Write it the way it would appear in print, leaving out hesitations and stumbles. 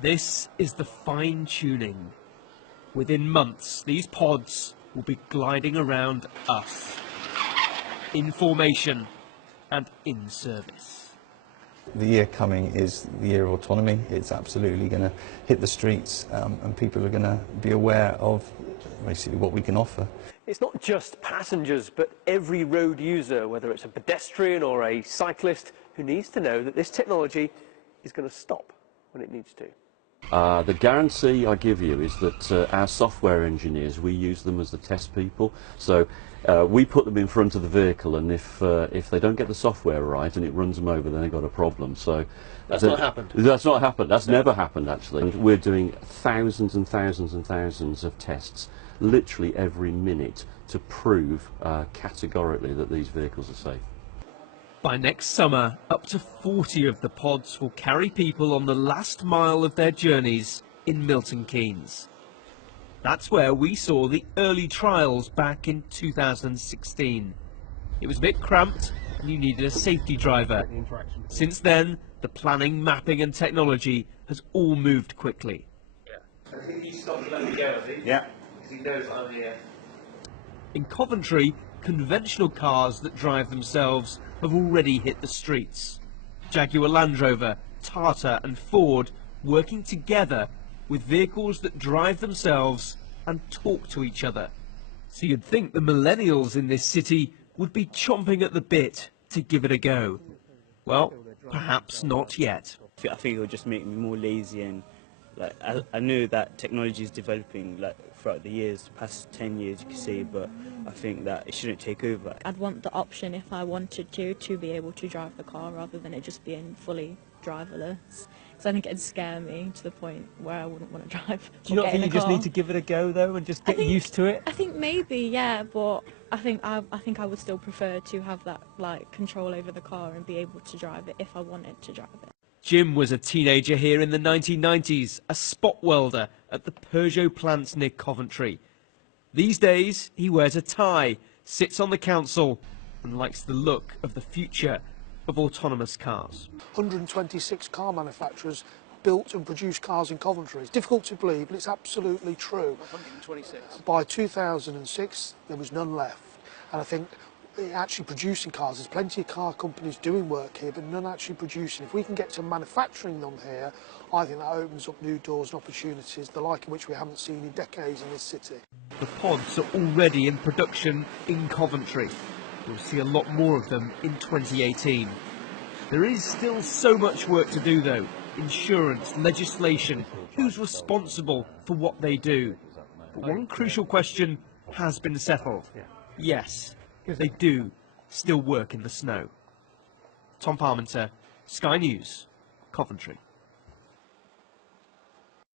This is the fine-tuning. Within months, these pods will be gliding around us, in formation and in service. The year coming is the year of autonomy. It's absolutely going to hit the streets, and people are going to be aware of basically what we can offer. It's not just passengers, but every road user, whether it's a pedestrian or a cyclist, who needs to know that this technology is going to stop when it needs to. The guarantee I give you is that our software engineers, we use them as the test people. So we put them in front of the vehicle, and if they don't get the software right and it runs them over, then they've got a problem. So that's not happened. That's not happened. That's never happened, actually. And we're doing thousands and thousands and thousands of tests, literally every minute, to prove categorically that these vehicles are safe. By next summer, up to 40 of the pods will carry people on the last mile of their journeys in Milton Keynes. That's where we saw the early trials back in 2016. It was a bit cramped and you needed a safety driver. Since then, the planning, mapping and technology has all moved quickly. I think he's stopped to let me go, has he? Yeah. Because he knows I'm here. In Coventry, conventional cars that drive themselves have already hit the streets. Jaguar Land Rover, Tata and Ford working together with vehicles that drive themselves and talk to each other. So you'd think the millennials in this city would be chomping at the bit to give it a go. Well, perhaps not yet. I think it would just make me more lazy, and like I knew that technology is developing like throughout the years, past 10 years you could say, but I think that it shouldn't take over. I'd want the option, if I wanted to be able to drive the car rather than it just being fully driverless. So I think it'd scare me to the point where I wouldn't want to drive. Do you not think you just need to give it a go though and just get used to it? I think maybe, yeah, but I think I would still prefer to have that like control over the car and be able to drive it if I wanted to drive it. Jim was a teenager here in the 1990s, a spot welder at the Peugeot plant near Coventry. These days, he wears a tie, sits on the council, and likes the look of the future of autonomous cars. 126 car manufacturers built and produced cars in Coventry. It's difficult to believe, but it's absolutely true. 126. By 2006, there was none left. And I think actually producing cars, there's plenty of car companies doing work here, but none actually producing. If we can get to manufacturing them here, I think that opens up new doors and opportunities, the like of which we haven't seen in decades in this city. The pods are already in production in Coventry. We'll see a lot more of them in 2018. There is still so much work to do though. Insurance, legislation, who's responsible for what they do? But one crucial question has been settled. Yes, they do still work in the snow. Tom Parmenter, Sky News, Coventry.